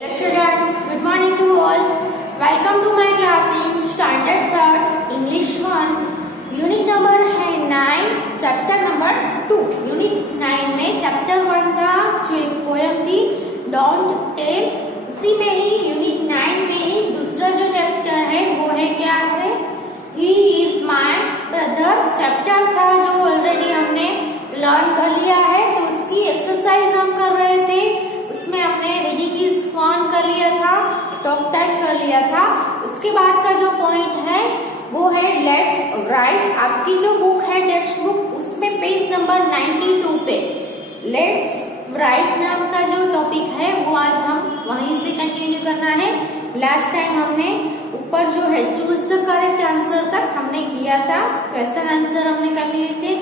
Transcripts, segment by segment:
Hello students, good morning to all. Welcome to my class in Standard 3rd English 1. Unit number है 9, chapter number 2. Unit 9 में chapter 1 था जो एक poem थी don't tell. उसी में ही यूनिट 9 में ही दूसरा जो चैप्टर है वो है क्या है he is my brother. Chapter था जो ऑलरेडी हमने लर्न कर लिया है तो उसकी एक्सरसाइज हम कर रहे थे. उसमें हमने रीडिंग इज फन कर लिया था, टॉप 10 कर लिया था. उसके बाद का जो पॉइंट है वो है लेट्स राइट. आपकी जो बुक है टेक्स्ट बुक उसमें पेज नंबर 92 पे लेट्स राइट नाम का जो टॉपिक है वो आज हम वहीं से कंटिन्यू करना है. लास्ट टाइम हमने ऊपर जो है चूज द करेक्ट आंसर तक हमने किया था, क्वेश्चन आंसर हमने कर लिए थे.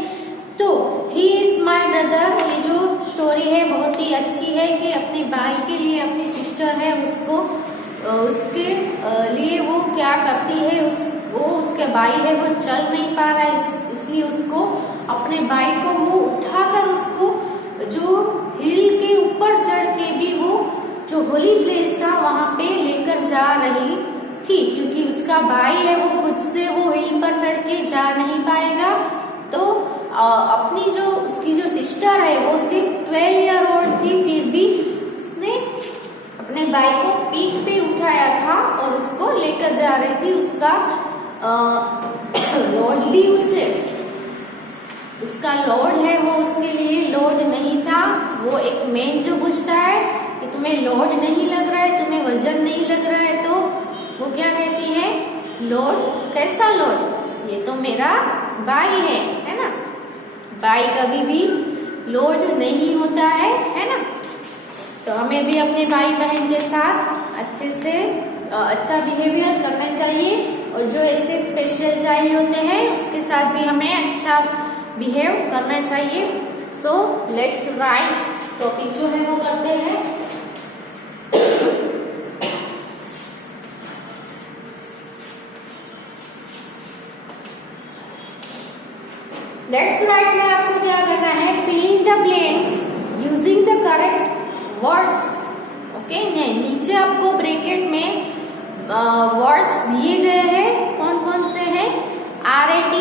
तो ही इज माई ब्रदर ये जो स्टोरी है बहुत ही अच्छी है कि अपने भाई के लिए अपनी सिस्टर है उसको उसके लिए वो क्या करती है. उसके भाई है वो चल नहीं पा रहा है इसलिए उसको अपने भाई को वो उठाकर उसको जो हिल के ऊपर चढ़ के भी वो जो होली प्लेस था वहां पे लेकर जा रही थी क्योंकि उसका भाई है वो खुद से वो हिल पर चढ़ के जा नहीं पाएगा. तो अपनी जो उसकी जो सिस्टर है वो सिर्फ 12 ईयर ओल्ड थी फिर भी उसने अपने भाई को पीठ पे उठाया था और उसको लेकर जा रही थी. उसका लॉर्ड भी उसका लॉर्ड है वो उसके लिए लॉर्ड नहीं था. वो एक मैन जो पूछता है कि तुम्हें लॉर्ड नहीं लग रहा है, तुम्हें वजन नहीं लग रहा है, तो वो क्या कहती है लॉर्ड. कैसा लॉर्ड? ये तो मेरा भाई है ना. भाई कभी भी लॉर्ड नहीं होता है ना. तो हमें भी अपने भाई बहन के साथ अच्छे से अच्छा बिहेवियर करना चाहिए और जो ऐसे स्पेशल चाइल्ड होते हैं उसके साथ भी हमें अच्छा बिहेव करना चाहिए. सो लेट्स राइट टॉपिक जो है वो करते हैं. लेट्स राइट में आपको क्या करना है filling the blanks using the correct words. Okay नीचे आपको ब्रैकेट में वर्ड्स दिए गए हैं. कौन कौन से हैं? RAT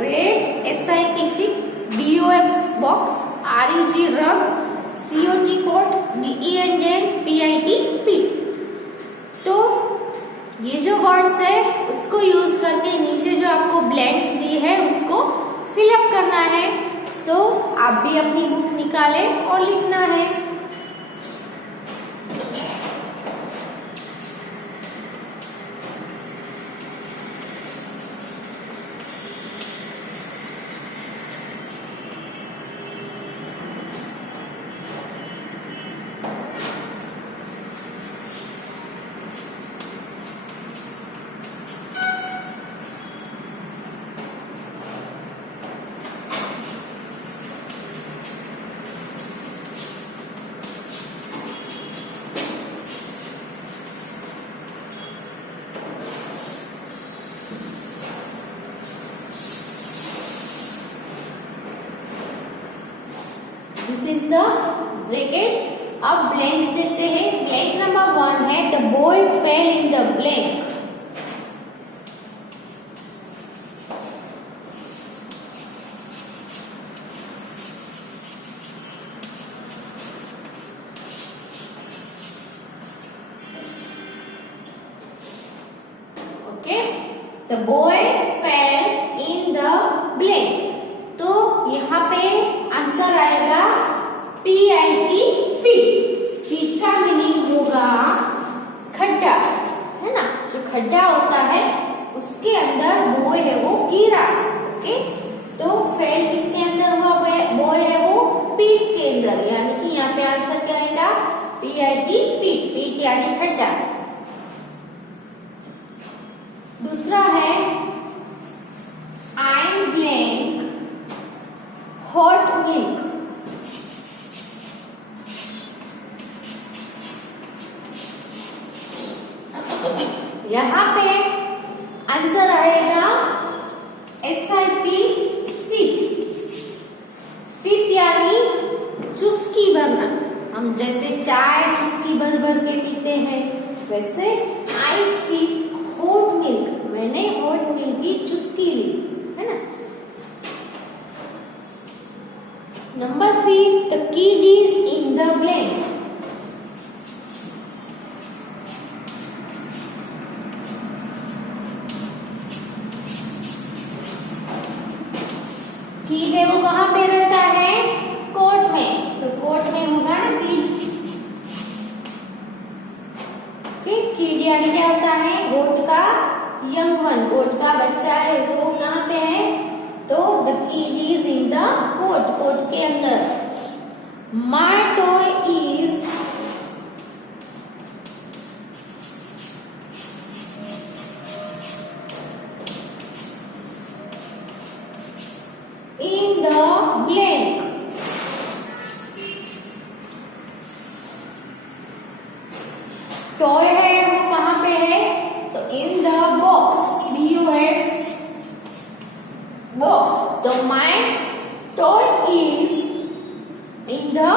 red, SIPC, BOX box, RUG रग, COT कोट, DEN PIT पीट. तो ये जो वर्ड्स है उसको यूज करके नीचे जो आपको ब्लैंक्स दी है उसको फिलअप करना है. सो आप भी अपनी बुक निकालें और लिखना है. This is the bracket. अब ब्लैंक्स देते हैं. ब्लैंक नंबर 1 है the boy fail in the blank. Okay the boy fail in the blank. तो यहाँ पे आंसर आएगा PIT पीट. पीट का मीनिंग होगा खड्डा है ना. जो खड्डा होता है उसके अंदर बॉय है वो गिरा. ओके तो फेल किसके अंदर हुआ? बॉय है वो पीट के अंदर, यानी कि यहाँ पे आंसर क्या आएगा PIT पीट. पीट यानी खड्डा. दूसरा है I am blank hot milk. यहाँ पे आंसर आएगा SIP सिप. सिप यानी चुस्की भरना. हम जैसे चाय चुस्की भर भर के पीते पीते हैं, वैसे आई सिप हॉट मिल्क, मैंने हॉट मिल्क की चुस्की ली, है ना। Number 3, the kid is in the blank. कीड है वो कहाँ पे रहता है, कोट में, तो कोट में होगा ना कीड। कीड यानी क्या होता है, गोट का यंग वन, गोट का बच्चा है, वो कहाँ पे है, तो the kid is in the cot, cot के अंदर। My toy is in the blank। Toy है वो कहाँ पे है, तो in the box, B-O-X box, तो my toy is in the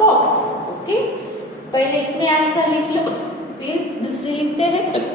box। Okay, पहले इतने आंसर लिख लो, फिर दूसरे लिखते हैं।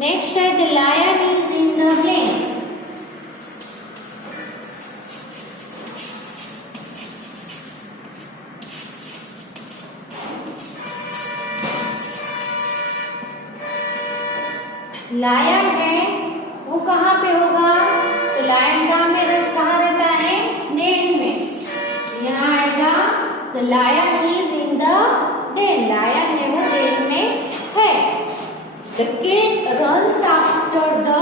नेक्स्ट है the lion is in the blank. Lion है वो कहाँ पे होगा, तो लायन कहाँ रहता है, डेन में। यहाँ आएगा the lion is in the den, lion है वो डेन में है। The cat runs after the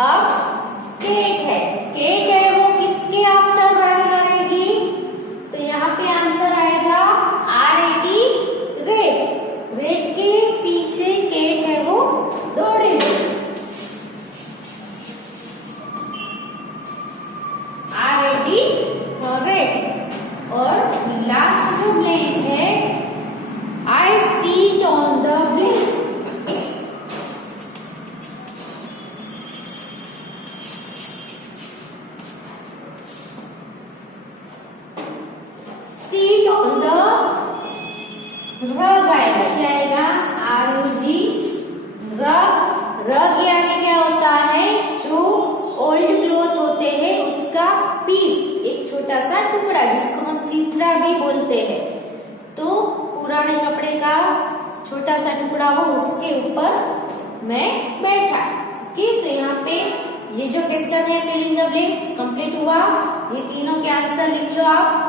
अब केट है वो किसके आफ्टर रन करेगी, तो यहाँ पे आंसर आएगा R-A-T, रेट। रेट के पीछे केट है वो दौड़ेगी। रेट। और लास्ट जो ब्लैंक है, I sit on the blank. Sit on the rug आएगा, क्या आएगा, R-U-G, रग। रग यानी क्या होता है, जो ओल्ड क्लॉथ होते हैं उसका पीस, एक छोटा सा टुकड़ा जिसको हम चीथड़ा भी बोलते हैं। तो पुराने कपड़े का छोटा सा टुकड़ा हो, उसके ऊपर मैं बैठा। ठीक, तो यहाँ पे ये जो क्वेश्चन है fill in the blanks complete हुआ। ये तीनों के आंसर लिख लो आप।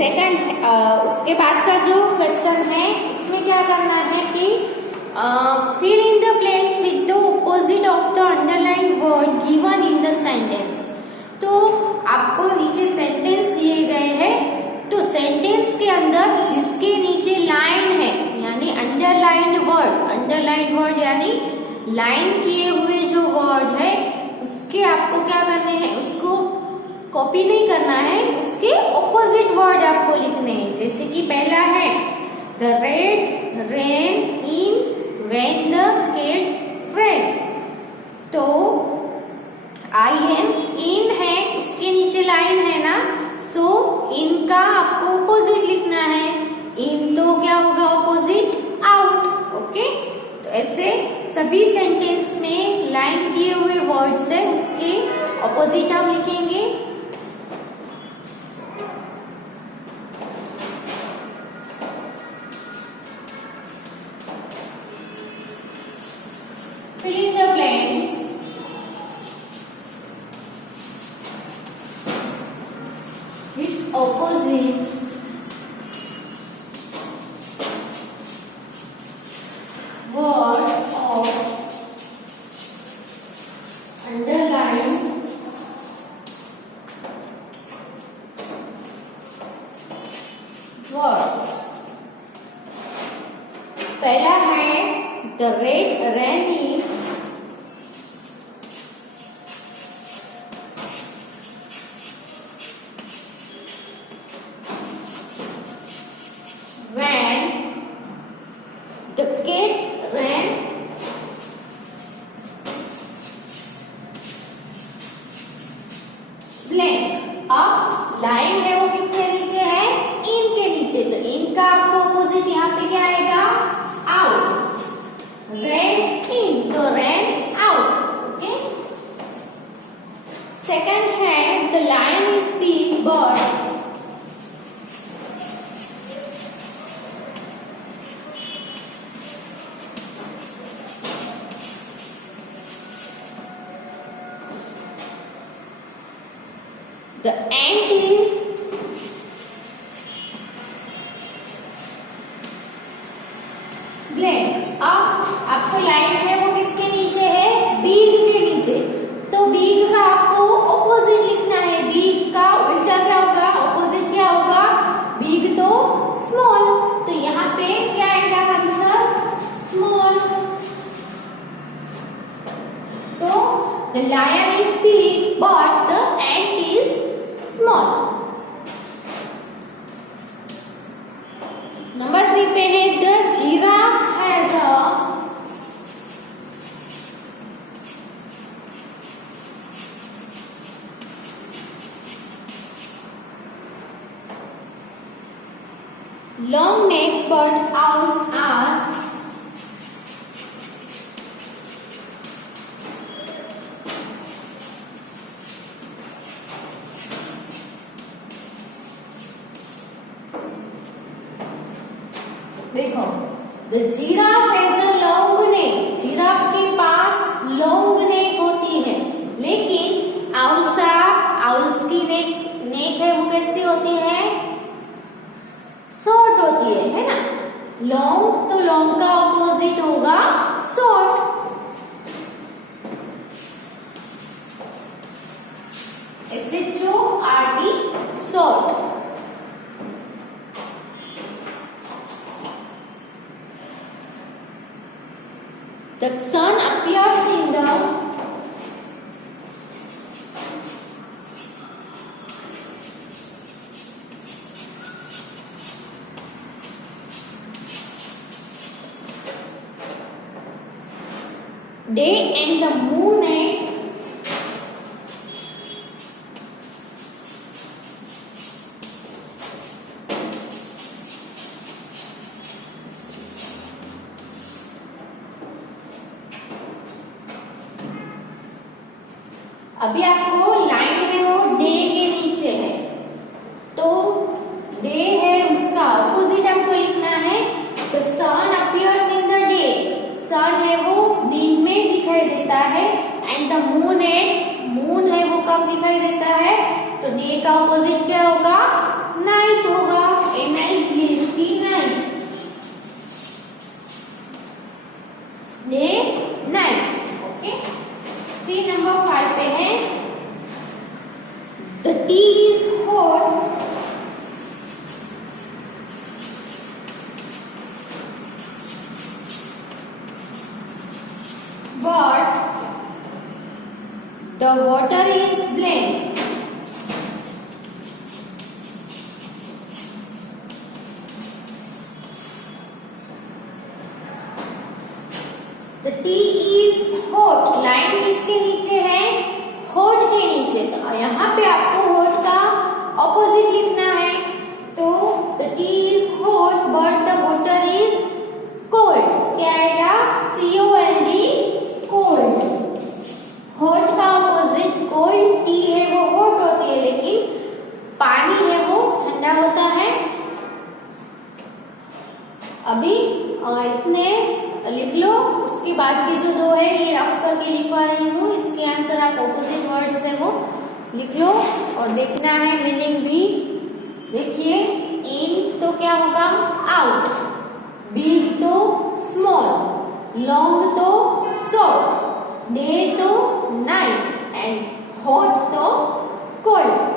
सेकंड उसके बाद का जो क्वेश्चन है उसमें क्या करना है कि fill in the blanks with the opposite of the underlined word given in the sentence। तो आपको नीचे सेंटेंस दिए गए हैं, तो सेंटेंस के अंदर जिसके नीचे लाइन है यानी अंडरलाइंड वर्ड यानी लाइन किए हुए जो वर्ड है उसके आपको क्या करने हैं, उसको कॉपी नहीं करना है, उसके ऑपोजिट वर्ड आपको लिखने हैं। जैसे कि पहला है the rat ran in when the cat ran। तो इन है, उसके नीचे लाइन है ना, सो इन का आपको ऑपोजिट लिखना है। इन तो क्या होगा ऑपोजिट आउट। ओके, तो ऐसे सभी सेंटेंस में लाइन किए हुए वर्ड्स है उसके ऑपोजिट हम लिखेंगे। Fill in the blanks with opposites word of underlined words। पहला है the red ran in when the cat ran blank। अब लाइन है वो किसके नीचे है, इन के नीचे, तो इन का आपको ऑपोजिट यहाँ पे क्या आएगा, आउट। ran इन तो ran आउट। ओके, सेकंड है the lion is big but the ant is blank। अब आपको लाइन है वो किसके नीचे है, बिग के नीचे, तो बिग का आपको ऑपोजिट लिखना है। बिग का उल्टा क्या होगा, ऑपोजिट क्या होगा, बिग तो स्मॉल, तो यहाँ पे क्या आएगा आंसर, स्मॉल। तो the lion is big but the ant is small. Number 3 पे है the giraffe has a long neck but owls are देखो the giraffe has a long neck. Giraffe के पास लॉन्ग नेक होती है, लेकिन आउल्स की नेक है वो कैसी होती है, शॉर्ट होती है ना। लॉन्ग तो लॉन्ग का ऑपोजिट होगा short. SHORT short. The sun appears in the day and the moon at अभी आपको लाइन है वो डे के नीचे है, तो डे है उसका ऑपोजिट आपको लिखना है। The sun appears in the day, sun है वो दिन में दिखाई देता है, एंड द मून है वो कब दिखाई देता है, तो डे का ऑपोजिट क्या होगा, नाइट होगा। The tea is hot. But the water is blank. The tea is hot. Line किसके नीचे है? hot के नीचे. तो यहाँ पे आपको hot का opposite लिखना है. तो the tea is hot but the water is cold. क्या आएगा? COLD, cold. hot का opposite cold. tea है वो hot होती है लेकिन पानी है वो ठंडा होता है. अभी इतने लिख लो. उसके बाद के जो दो है ये रफ करके लिखवा रही हूँ. इसके आंसर आप ऑपोजिट वर्ड्स है वो लिख लो और देखना है मीनिंग भी. देखिए, इन तो क्या होगा? आउट. बिग तो स्मॉल. लॉन्ग तो शॉर्ट. डे तो नाइट. एंड हॉट तो कोल्ड.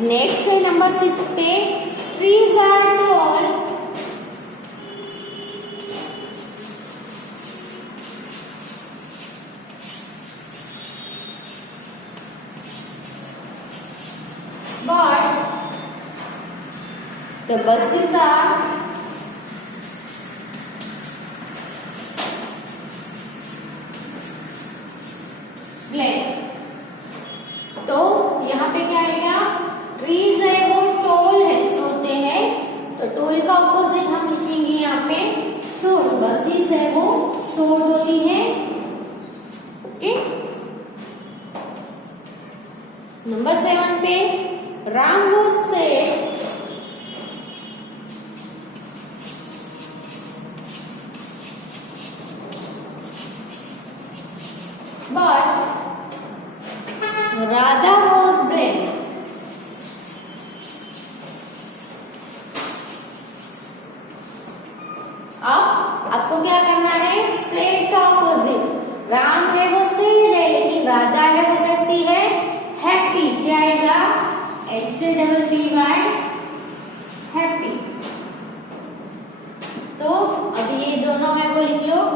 नेक्स्ट है नंबर 6 पे. Trees are tall but the buses are blank. तो यहाँ पे क्या आएगा? ट्रीज है वो टोल है होते हैं. तो टोल का ऑपोजिट हम लिखेंगे यहाँ पे शॉर्ट. बसेस है वो शॉर्ट होती है. ओके. नंबर 7 पे Ram was said but Radha was blank. अब आपको क्या करना है? सेड का ऑपोजिट. राम है वो सेड है लेकिन राधा है वो कैसी है? हैप्पी. क्या आएगा? HAPPY. हैप्पी. तो अब ये दोनों है वो लिख लो.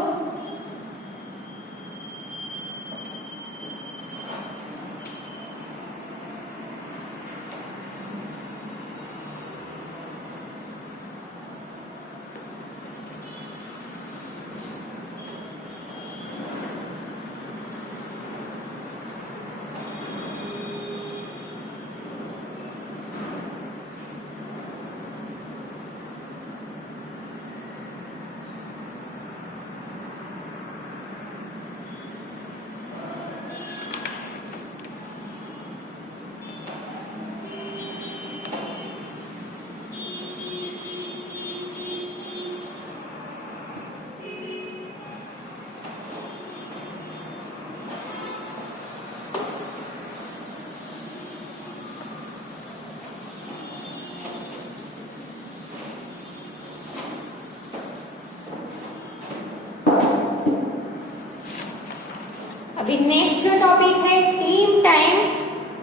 अभी नेक्स्ट जो टॉपिक है टीम टाइम,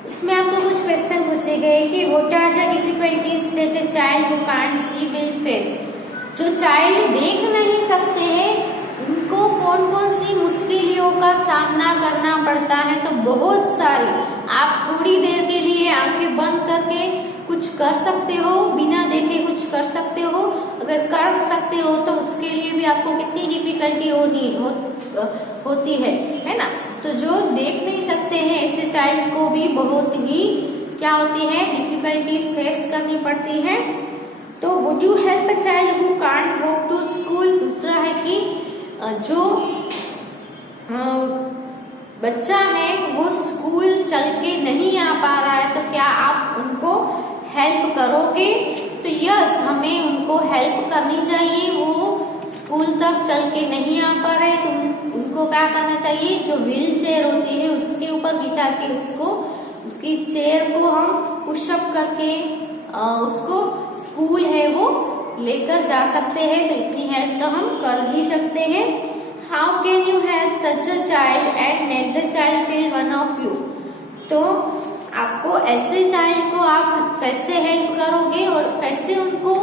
उसमें आपको कुछ क्वेश्चन पूछे गए कि what are the difficulties that a child who can't see will face. जो चाइल्ड देख नहीं सकते हैं उनको कौन कौन सी मुश्किलों का सामना करना पड़ता है, तो बहुत सारी। आप थोड़ी देर के लिए आंखें बंद करके कुछ कर सकते हो, बिना देखे कुछ कर सकते हो। अगर कर सकते हो तो उसके लिए भी आपको कितनी डिफिकल्टी होती है ना। तो जो देख नहीं सकते हैं ऐसे चाइल्ड को भी बहुत ही क्या होती है, डिफिकल्टी फेस करनी पड़ती है। तो would you help a child who can't walk to school. दूसरा है कि जो बच्चा है वो स्कूल चल के नहीं आ पा रहा है, तो क्या आप उनको हेल्प करोगे। तो यस, हमें उनको हेल्प करनी चाहिए। वो स्कूल तक चल के नहीं आ पा रहे तो उनको क्या करना चाहिए, जो व्हील चेयर होती है उसके ऊपर बिठा के उसकी चेयर को हम पुशअप करके उसको स्कूल है वो लेकर जा सकते हैं। तो इतनी हेल्प तो हम कर ही सकते हैं। How can you help such a child and make the child feel one of you. तो आपको ऐसे चाइल्ड को आप कैसे हेल्प करोगे और कैसे उनको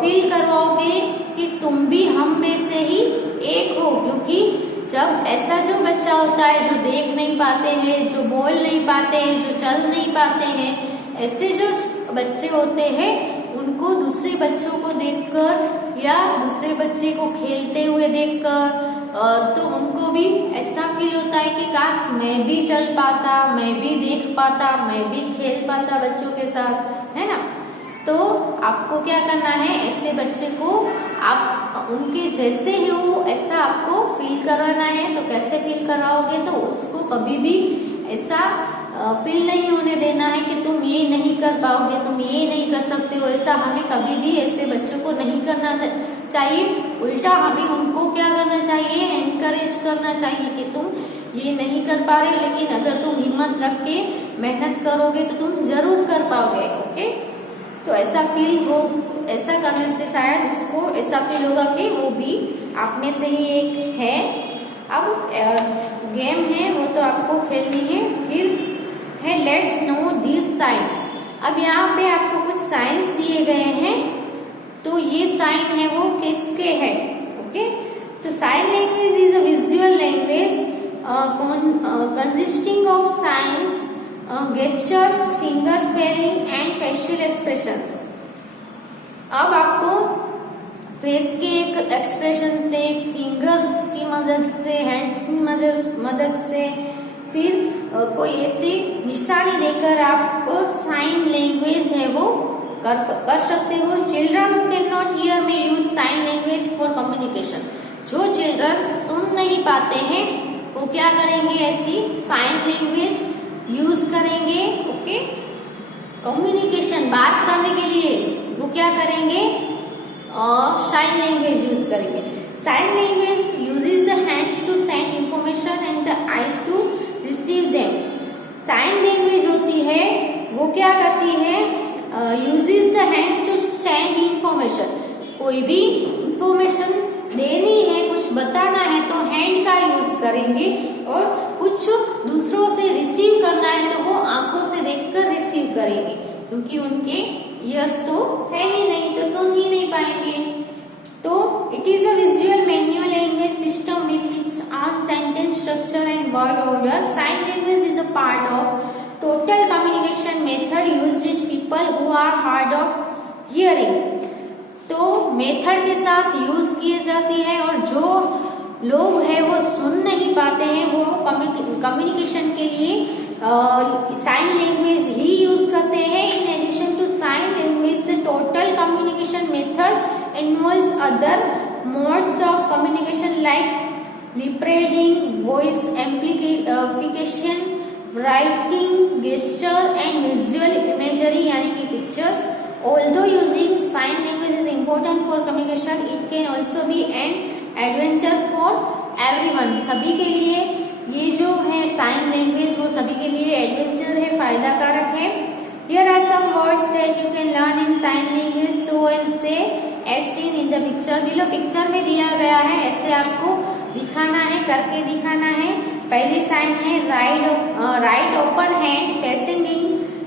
फील करवाओगे कि तुम भी हम में से ही एक हो। क्योंकि जब ऐसा जो बच्चा होता है जो देख नहीं पाते हैं, जो बोल नहीं पाते हैं, जो चल नहीं पाते हैं, ऐसे जो बच्चे होते हैं उनको दूसरे बच्चों को देखकर या दूसरे बच्चे को खेलते हुए देखकर तो उनको भी ऐसा फील होता है कि काश मैं भी चल पाता, मैं भी देख पाता, मैं भी खेल पाता बच्चों के साथ, है ना। तो आपको क्या करना है, ऐसे बच्चे को आप उनके जैसे ही हो ऐसा आपको फील कराना है। तो कैसे फील कराओगे, तो उसको कभी भी ऐसा फील नहीं होने देना है कि तुम ये नहीं कर पाओगे, तुम ये नहीं कर सकते हो। ऐसा हमें कभी भी ऐसे बच्चों को नहीं करना चाहिए। उल्टा हमें उनको क्या करना चाहिए, एनकरेज करना चाहिए कि तुम ये नहीं कर पा रहे, लेकिन अगर तुम हिम्मत रख के मेहनत करोगे तो तुम जरूर कर पाओगे। ओके, तो ऐसा फील हो, ऐसा करने से शायद उसको ऐसा फील होगा कि वो भी आप में से ही एक है। अब गेम है वो तो आपको खेलनी है। फिर है लेट्स नो दिस साइंस। अब यहाँ पे आपको कुछ साइंस दिए गए हैं, तो ये साइन है वो किसके है। ओके, तो sign language is a visual language consisting of signs, gestures, finger swearing and facial expressions। अब आपको फेस के एक एक्सप्रेशन से, फिंगर्स की मदद से, हैंड्स की मदद से, फिर कोई ऐसी निशानी देकर आप साइन लैंग्वेज है वो कर सकते हो। Children who can not hear में use sign language for communication. जो चिल्ड्रन सुन नहीं पाते हैं वो क्या करेंगे, ऐसी साइन लैंग्वेज यूज करेंगे। ओके, कम्युनिकेशन बात करने के लिए वो क्या करेंगे, साइन लैंग्वेज यूज करेंगे। Sign language uses the hands to send information and the eyes to receive them. Sign language होती है वो क्या करती है, uses the hands to send information. कोई भी इंफॉर्मेशन देनी है, कुछ बताना है तो हैंड का यूज करेंगे, और कुछ दूसरों से रिसीव करना है तो वो आंखों से देखकर रिसीव करेंगे, क्योंकि उनके ईयर्स तो है ही नहीं, तो सुन ही नहीं पाएंगे। तो it is a visual manual language system with its own sentence structure and word order. Sign language is a part of total communication method used with people who are hard of hearing. तो method के साथ use किए जाती है, और जो लोग हैं वो सुन नहीं पाते हैं वो कम्युनिकेशन के लिए साइन लैंग्वेज ही यूज करते हैं। In addition to sign language the total communication method involves other modes of communication like lip reading, voice amplification, writing, gesture and visual imagery यानी कि pictures. Although using sign language is important for communication, it can also be an adventure for everyone. सभी के लिए ये जो है sign language वो सभी के लिए एडवेंचर है, फायदा कारक है। Here are some words that you can learn in sign language. So and say as seen in the picture below. Picture में दिया गया है, ऐसे आपको दिखाना है, करके दिखाना है। पहली साइन है right open hand facing in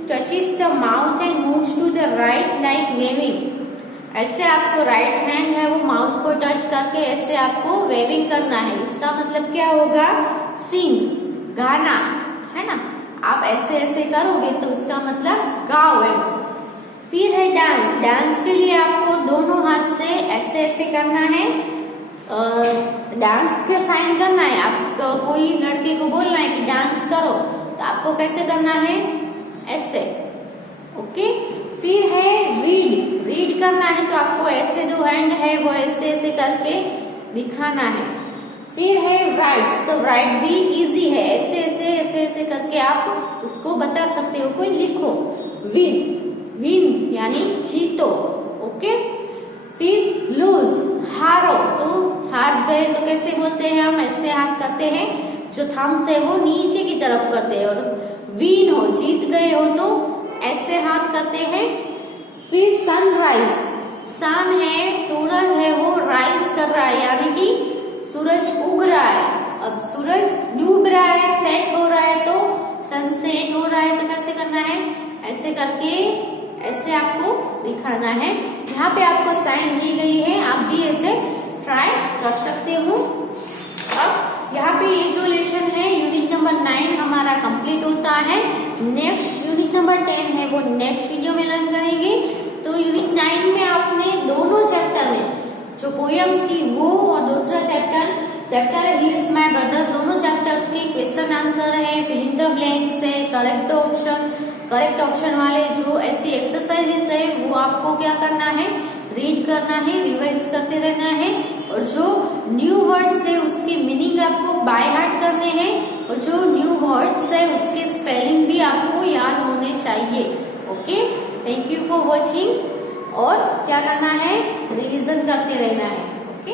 touches the mouth and moves to the right like waving. ऐसे आपको राइट हैंड है वो माउथ को टच करके ऐसे आपको वेविंग करना है। इसका मतलब क्या होगा? सिंग, गाना, है ना। आप ऐसे ऐसे करोगे तो इसका मतलब गाओ है। फिर है डांस। डांस के लिए आपको दोनों हाथ से ऐसे ऐसे करना है, डांस के साइन करना है। आपको कोई लड़के को बोलना है कि डांस करो तो आपको कैसे करना है? ऐसे, ओके। फिर है रीड। रीड करना है तो आपको ऐसे जो हैंड है वो ऐसे ऐसे करके दिखाना है। फिर है राइट्स। तो राइट भी इजी है, ऐसे ऐसे ऐसे ऐसे करके आप उसको बता सकते हो। कोई लिखो विन, विन यानी जीतो, ओके। फिर लूज, हारो। तो हार गए तो कैसे बोलते हैं हम? ऐसे हाथ करते हैं, जो थम्स है वो नीचे की तरफ करते हैं। और विन हो, जीत गए हो तो ऐसे हाथ करते हैं। फिर सनराइज। सन है, सूरज है वो राइज कर रहा है, यानी कि सूरज उग रहा है। अब सूरज डूब रहा है, सेट हो रहा है, तो सनसेट हो रहा है तो कैसे करना है? ऐसे करके ऐसे आपको दिखाना है। यहाँ पे आपको साइन दी गई है, आप भी ऐसे ट्राई कर सकते हो। अब यहाँ पे ये जो लेसन है यूनिट नंबर 9 हमारा कंप्लीट होता है। नेक्स्ट यूनिट नंबर 10 है वो नेक्स्ट वीडियो में लर्न करेंगे। तो यूनिट 9 में आपने दोनों चैप्टर में जो पोयम थी वो और दूसरा chapter he is my brother, दोनों चैप्टर्स के क्वेश्चन आंसर है, फिल इन द ब्लैंक्स है, करेक्ट ऑप्शन वाले जो ऐसी एक्सरसाइजेस है वो आपको क्या करना है? रीड करना है, रिवाइज करते रहना है। और जो न्यू वर्ड्स है उसकी मीनिंग आपको बाय हार्ट करने हैं, और जो न्यू वर्ड्स है उसके स्पेलिंग भी आपको याद होने चाहिए, okay. Thank you for watching. और क्या करना है? रिवीजन करते रहना है, ओके।